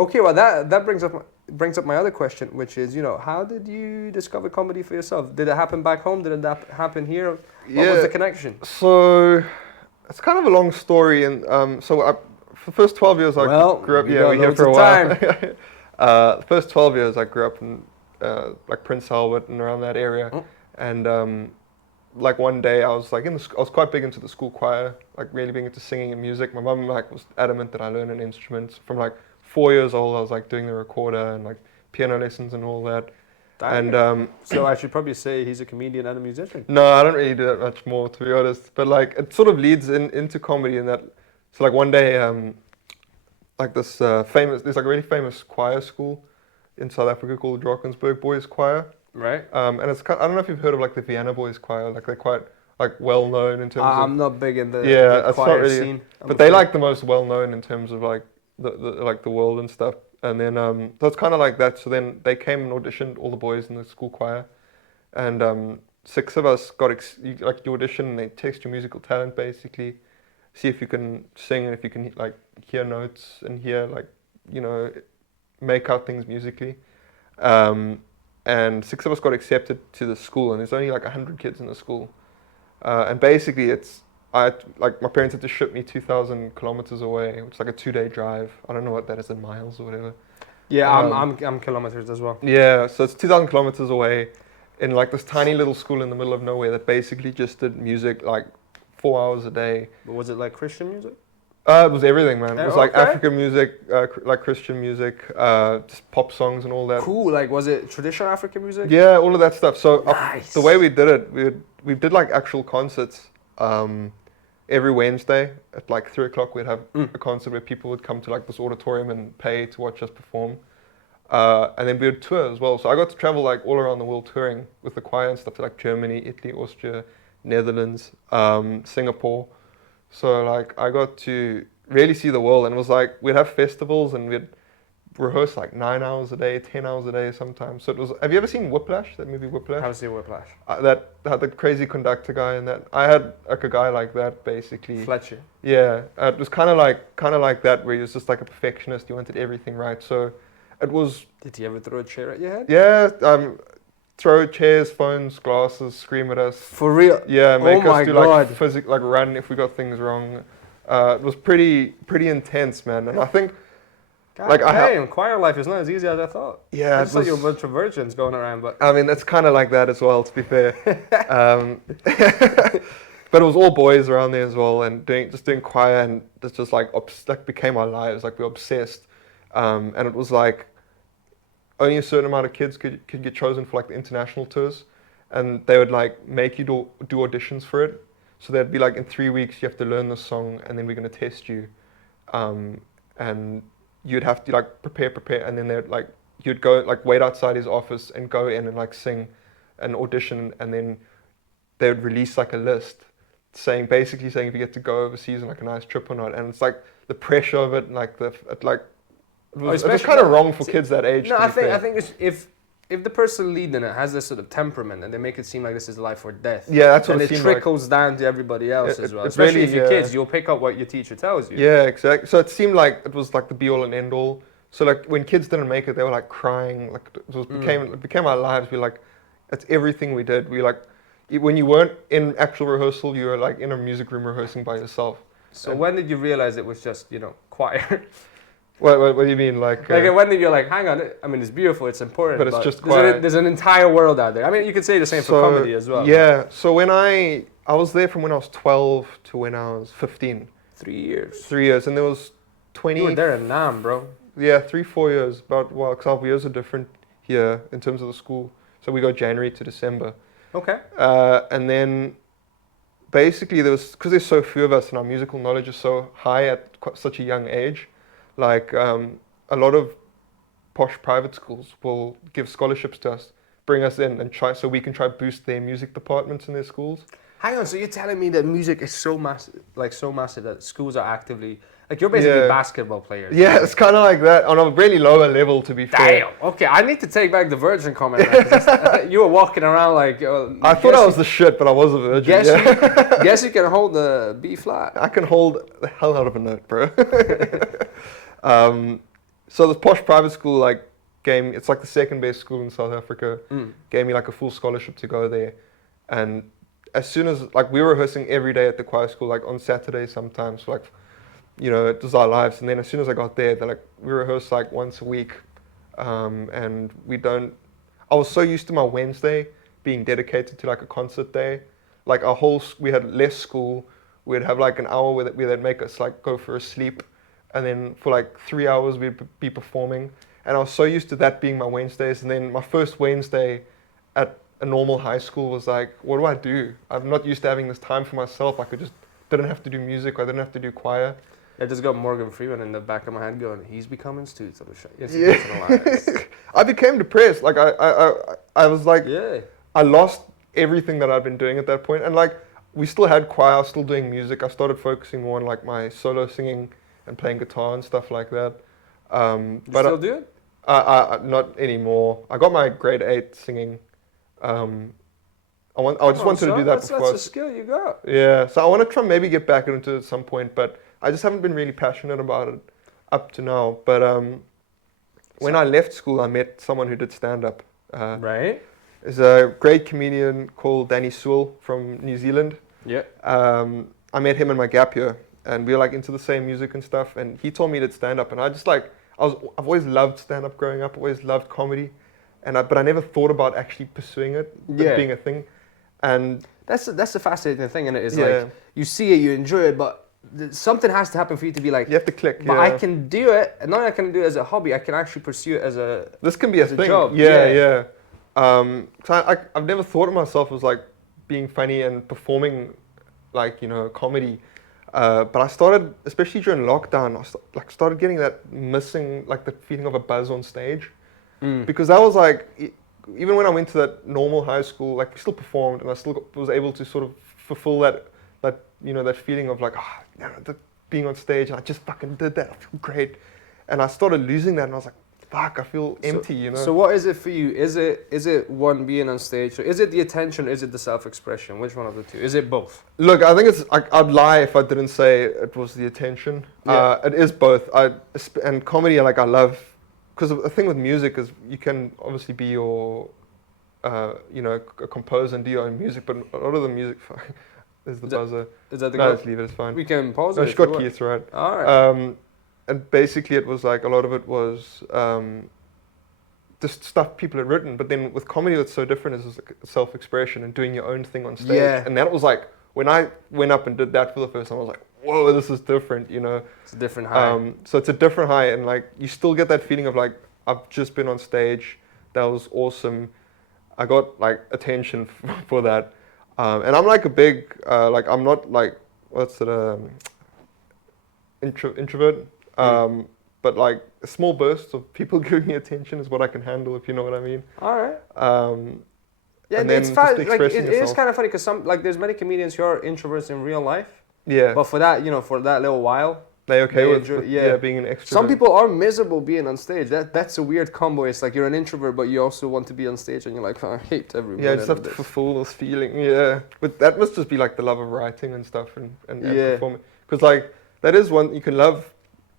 Okay, well that brings up my other question, which is, how did you discover comedy for yourself? Did it happen back home? Did it happen here? What was the connection? So it's kind of a long story, and for the first 12 years I grew up. We Yeah, got we're here loads for a of while. time. The first 12 years I grew up in like Prince Albert and around that area, and like one day I was like I was quite big into the school choir, like really big into singing and music. My mum like was adamant that I learn an instrument. From like 4 years old, I was like doing the recorder and like piano lessons and all that. Damn. And So I should probably say he's a comedian and a musician. no, I don't really do that much more, to be honest. But like it sort of leads into comedy in that. So like one day, like this there's like a really famous choir school in South Africa called the Drakensberg Boys Choir. Right. And it's I don't know if you've heard of like the Vienna Boys Choir. Like they're quite like well known in terms of. I'm not big in the It's choir not really, scene. but they like the most well known in terms of like the like the world and stuff. And then so it's kind of like that. So then they came and auditioned, all the boys in the school choir, and 6 of us got you audition and they test your musical talent basically, see if you can sing and if you can like hear notes and hear like make out things musically. And 6 of us got accepted to the school, and there's only like 100 kids in the school, and basically my parents had to ship me 2,000 kilometers away, which is like a 2-day drive. I don't know what that is in miles or whatever. Yeah, I'm kilometers as well. Yeah, so it's 2,000 kilometers away in like this tiny little school in the middle of nowhere that basically just did music like 4 hours a day. But was it like Christian music? It was everything, man. It was like Okay. African music, like Christian music, just pop songs and all that. Cool. Like, was it traditional African music? Yeah, all of that stuff. So Nice. the way we did it, we did like actual concerts. Every Wednesday at like 3:00 we'd have a concert where people would come to like this auditorium and pay to watch us perform. And then we would tour as well. So I got to travel like all around the world touring with the choir and stuff to like Germany, Italy, Austria, Netherlands, Singapore. So like I got to really see the world, and it was like we'd have festivals and we'd rehearse like 9 hours a day, 10 hours a day sometimes. So it was. Have you ever seen Whiplash? That movie Whiplash? How to see Whiplash? That had the crazy conductor guy in that. I had like a guy like that basically. Fletcher. Yeah, it was kind of like that where he was just like a perfectionist. He wanted everything right. So it was. Did he ever throw a chair at your head? Yeah. Throw chairs, phones, glasses, scream at us. For real? Yeah, make us do God. like run if we got things wrong. It was pretty intense, man. And I think choir life is not as easy as I thought. Yeah, I just thought you were a bunch of virgins going around, but I mean it's kind of like that as well, to be fair. But it was all boys around there as well, and doing choir, and it's just like became our lives. Like we were obsessed, and it was like only a certain amount of kids could get chosen for like the international tours, and they would like make you do auditions for it. So they'd be like, in 3 weeks you have to learn this song, and then we're gonna test you, and you'd have to like prepare, and then they'd like you'd go like wait outside his office and go in and like sing an audition, and then they would release like a list basically saying if you get to go overseas on like a nice trip or not, and it's like the pressure of it, and like it was kind of wrong for kids that age. No, I think it's, if the person leading it has this sort of temperament and they make it seem like this is life or death, yeah, that's what and it seemed trickles down to everybody else as well. Especially really, if you're kids, you'll pick up what your teacher tells you. Yeah, exactly. So it seemed like it was like the be all and end all. So like when kids didn't make it, they were like crying. Like it became our lives. We like, it's everything we did. We like, when you weren't in actual rehearsal, you were like in a music room rehearsing by yourself. So when did you realize it was just choir? What do you mean, like when did you like, hang on? I mean, it's beautiful, it's important, but it's just choir. There's an entire world out there. I mean, you could say the same for comedy as well. Yeah. So when I was there from when I was 12 to when I was 15. 3 years. 3 years, and there was 20. You were there in Nam, bro. Yeah, 3-4 years. Because our years are different here in terms of the school. So we go January to December. Okay. And then basically because there's so few of us and our musical knowledge is so high at such a young age, like a lot of posh private schools will give scholarships to us, bring us in and try so we can try boost their music departments in their schools. Hang on, so you're telling me that music is so massive that schools are actively, like you're basically basketball players. Yeah, it's kind of like that on a really lower level, to be fair. Damn. Okay, I need to take back the virgin comment. Right? You were walking around like. I thought I was the shit, but I was a virgin. Guess you can hold the B flat. I can hold the hell out of a note, bro. So this posh private school like it's like the second best school in South Africa. Gave me like a full scholarship to go there, and as soon as like we were rehearsing every day at the choir school, like on Saturdays sometimes, like it was our lives. And then as soon as I got there, they're like we rehearse like once a week, and we don't. I was so used to my Wednesday being dedicated to like a concert day, like we had less school. We'd have like an hour where they'd make us like go for a sleep, and then for like 3 hours we'd be performing. And I was so used to that being my Wednesdays. And then my first Wednesday at a normal high school was like, what do I do? I'm not used to having this time for myself. I didn't have to do music. I didn't have to do choir. I just got Morgan Freeman in the back of my head going, he's becoming student of the show. Yeah. I became depressed. Like I was like, I lost everything that I'd been doing at that point. And like, we still had choir, I was still doing music. I started focusing more on like my solo singing and playing guitar and stuff like that. You still do it? Not anymore. I got my grade 8 singing. I just wanted to do that before. That's a skill you got. Yeah, so I want to try maybe get back into it at some point, but I just haven't been really passionate about it up to now. But when I left school, I met someone who did stand-up. Right. There's a great comedian called Danny Sewell from New Zealand. Yeah. I met him in my gap year, and we were like into the same music and stuff. And he told me he did stand-up, and I just like I've always loved stand-up growing up. Always loved comedy, but I never thought about actually pursuing it, being a thing. And that's the fascinating thing, and it is like you see it, you enjoy it, but something has to happen for you to be like, you have to click. But I can do it, and not only I can do it as a hobby, I can actually pursue it as a this can be a thing. Job. Yeah. So I've never thought of myself as like being funny and performing like comedy, but I started, especially during lockdown, I started getting that missing, like the feeling of a buzz on stage, because that was like even when I went to that normal high school, like we still performed, and I still was able to sort of fulfill that that feeling of like being on stage, and I just fucking did that. I feel great, and I started losing that, and I was like, fuck, I feel empty, So what is it for you? Is it one being on stage? Or is it the attention? Is it the self-expression? Which one of the two? Is it both? Look, I think it's. I'd lie if I didn't say it was the attention. Yeah. It is both. And comedy, like I love, because the thing with music is you can obviously be your, a composer and do your own music, but a lot of the music. There's the buzzer. Is that the No, just leave it. It's fine. We can pause it. No, Scott Keith's right. All right. And basically it was like a lot of it was just stuff people had written, but then with comedy what's so different is like self-expression and doing your own thing on stage. Yeah. And that was like, when I went up and did that for the first time, I was like, whoa, this is different, It's a different high. So it's a different high, and like you still get that feeling of like, I've just been on stage, that was awesome, I got like attention for that. And I'm like a big, I'm not like, what's it, introvert. But like small bursts of people giving me attention is what I can handle, if you know what I mean. All right. And then it's fun. just Like expressing it is yourself. kind of funny because there's many comedians who are introverts in real life. Yeah. But for that little while, they okay they with enjoy, being an extrovert. Some people are miserable being on stage. That's a weird combo. It's like you're an introvert, but you also want to be on stage, and you're like, I hate everybody. Yeah, I just have to fulfill this feeling. Yeah, but that must just be like the love of writing and stuff, and performing. Because like that is one you can love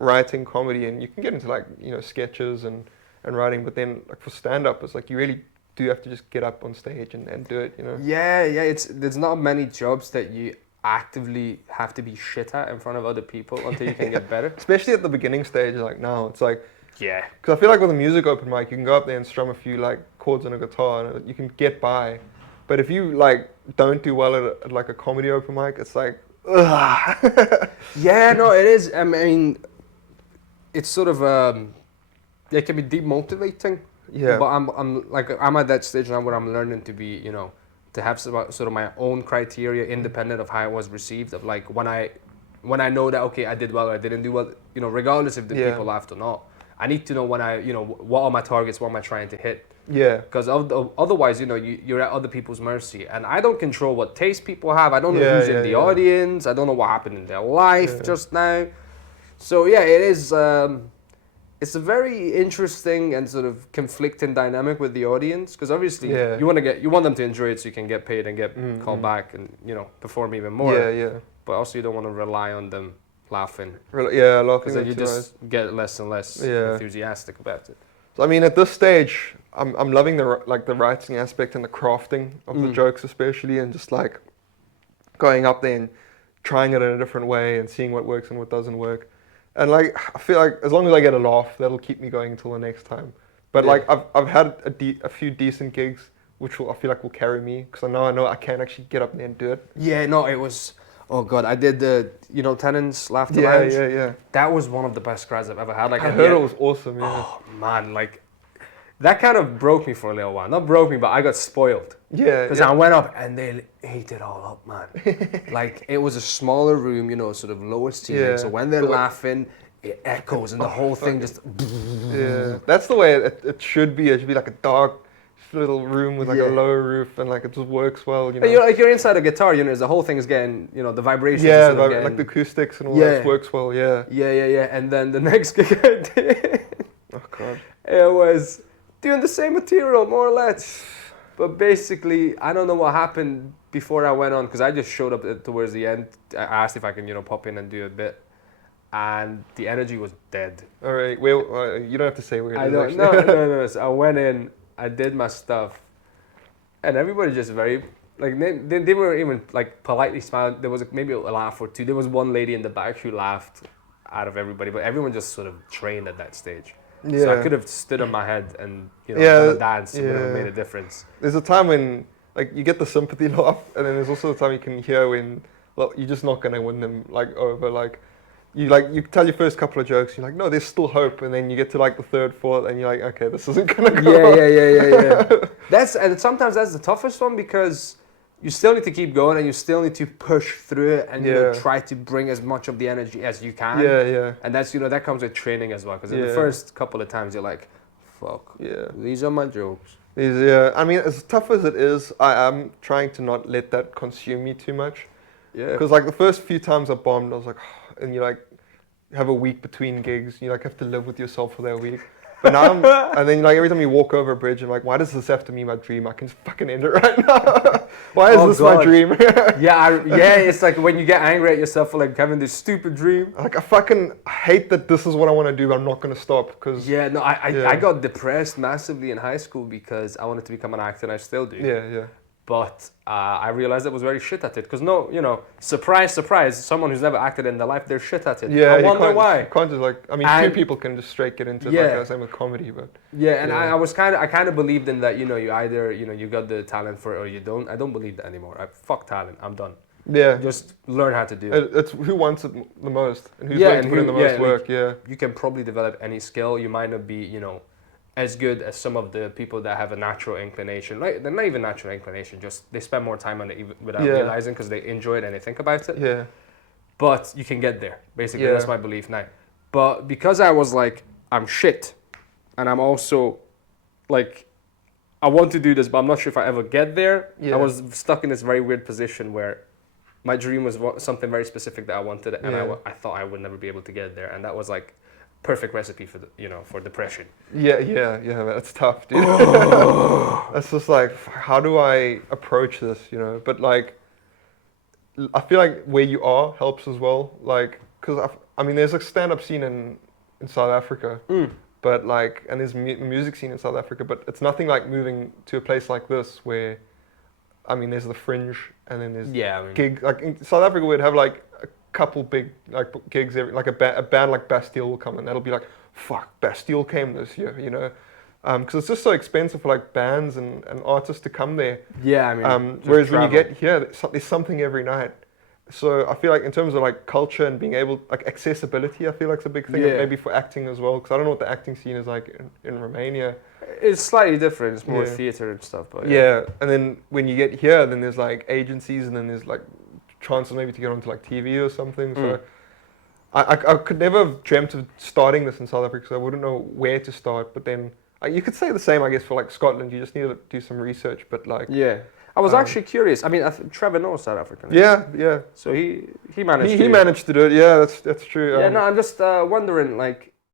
writing comedy, and you can get into like sketches and writing, but then like for stand up, it's like you really do have to just get up on stage and do it. Yeah. There's not many jobs that you actively have to be shit at in front of other people until you can get better. Especially at the beginning stage, like now, it's like, yeah. Because I feel like with a music open mic, you can go up there and strum a few like chords on a guitar, and you can get by. But if you like don't do well at like a comedy open mic, it's like, ugh. Yeah, no, it is. I mean, it's sort of it can be demotivating. Yeah. But I'm at that stage now where I'm learning to be, to have sort of my own criteria independent of how I was received. Of like when I know that okay, I did well or I didn't do well, regardless if the people laughed or not. I need to know when what are my targets, what am I trying to hit. Yeah. Because otherwise, you're at other people's mercy, and I don't control what taste people have. I don't know who's in the audience. I don't know what happened in their life just now. So yeah, it is. It's a very interesting and sort of conflicting dynamic with the audience, because obviously you want them to enjoy it so you can get paid and get called back and perform even more. Yeah. But also you don't want to rely on them laughing. Yeah, laughing. Because then you just get less and less enthusiastic about it. So I mean, at this stage, I'm loving the writing aspect and the crafting of the jokes especially, and just like going up there and trying it in a different way and seeing what works and what doesn't work. And like I feel like as long as I get a laugh, that'll keep me going until the next time. But like I've had a few decent gigs, which I feel like will carry me, because I know I can actually get up there and do it. Yeah, no, it was. Oh god, I did the Tenants Laughter Yeah, Lounge. yeah. That was one of the best crowds I've ever had. Like I heard it was awesome. Yeah. Oh man, like that kind of broke me for a little while. Not broke me, but I got spoiled. Yeah. Because I went up and they ate it all up, man. Like it was a smaller room, sort of lower ceiling. So when they're laughing, it echoes and the whole thing just. Yeah, that's the way it should be. It should be like a dark little room with like a lower roof, and like it just works well. And like you're inside a guitar, the whole thing is getting, the vibrations. Yeah, like the acoustics and all that works well. Yeah. Yeah. And then the next gig I did, oh god, it was doing the same material more or less, but basically I don't know what happened before I went on, because I just showed up towards the end. I asked if I can pop in and do a bit. And the energy was dead. All right, well, you don't have to say where it is. No. So I went in, I did my stuff, and everybody just very, like, they weren't even, like, politely smiling. There was maybe a laugh or two. There was one lady in the back who laughed out of everybody, but everyone just sort of trained at that stage. Yeah. So I could have stood on my head and, done a dance. It would have made a difference. There's a time when, like, you get the sympathy laugh, and then there's also the time you can hear when, well, you're just not going to win them, like, over, like, you tell your first couple of jokes, you're like, no, there's still hope, and then you get to like the third, fourth, and you're like, okay, this isn't gonna go. Yeah. And sometimes that's the toughest one, because you still need to keep going and you still need to push through it and try to bring as much of the energy as you can. Yeah. And that's that comes with training as well, because in the first couple of times you're like, fuck. Yeah. These are my jokes. I mean, as tough as it is, I am trying to not let that consume me too much. Yeah. Because like the first few times I bombed, I was like. And you like have a week between gigs, you like have to live with yourself for that week. But now and then like every time you walk over a bridge, I'm like, why does this have to be my dream? I can just fucking end it right now. Why is this my dream? It's like when you get angry at yourself for like having this stupid dream. Like I fucking hate that this is what I want to do, but I'm not gonna stop because. I got depressed massively in high school because I wanted to become an actor, and I still do. Yeah. But I realized I was very shit at it. Because surprise, someone who's never acted in their life, they're shit at it. Yeah, I wonder why. You can't just like, I mean, few people can just straight get into it, like the same with comedy, but. I kind of believed in that, you either, you got the talent for it or you don't. I don't believe that anymore. Fuck talent, I'm done. Yeah. Just learn how to do it. It's who wants it the most and who's willing to put in the most work, You can probably develop any skill. You might not be, as good as some of the people that have a natural inclination. Like they're not even natural inclination, just they spend more time on it without realizing because they enjoy it and they think about it. Yeah. But you can get there. Basically, that's my belief now. But because I was like, I'm shit, and I'm also like, I want to do this, but I'm not sure if I ever get there. Yeah. I was stuck in this very weird position where my dream was something very specific that I wanted, and I thought I would never be able to get there, and that was like perfect recipe for for depression. Yeah, that's tough, dude. That's just like, how do I approach this, But like, I feel like where you are helps as well. Like, because I mean, there's a stand-up scene in South Africa, but like, and there's a music scene in South Africa, but it's nothing like moving to a place like this where, I mean, there's the Fringe, and then there's gigs. Like in South Africa, we'd have like a couple big like gigs like a band like Bastille will come and that'll be like, fuck, Bastille came this year, because it's just so expensive for like bands and artists to come there. Whereas when you get here, there's something every night. So I feel like in terms of like culture and being able, like accessibility, I feel like it's a big thing, maybe for acting as well, because I don't know what the acting scene is like in Romania. It's slightly different. It's more theater and stuff, but and then when you get here, then there's like agencies, and then there's like chances maybe to get onto like TV or something. So I could never have dreamt of starting this in South Africa because I wouldn't know where to start. But then you could say the same, I guess, for like Scotland. You just need to do some research. But like I was actually curious. I mean, Trevor knows South African. Yeah. So he managed. He managed to do it. Yeah, that's true. I'm just wondering, like,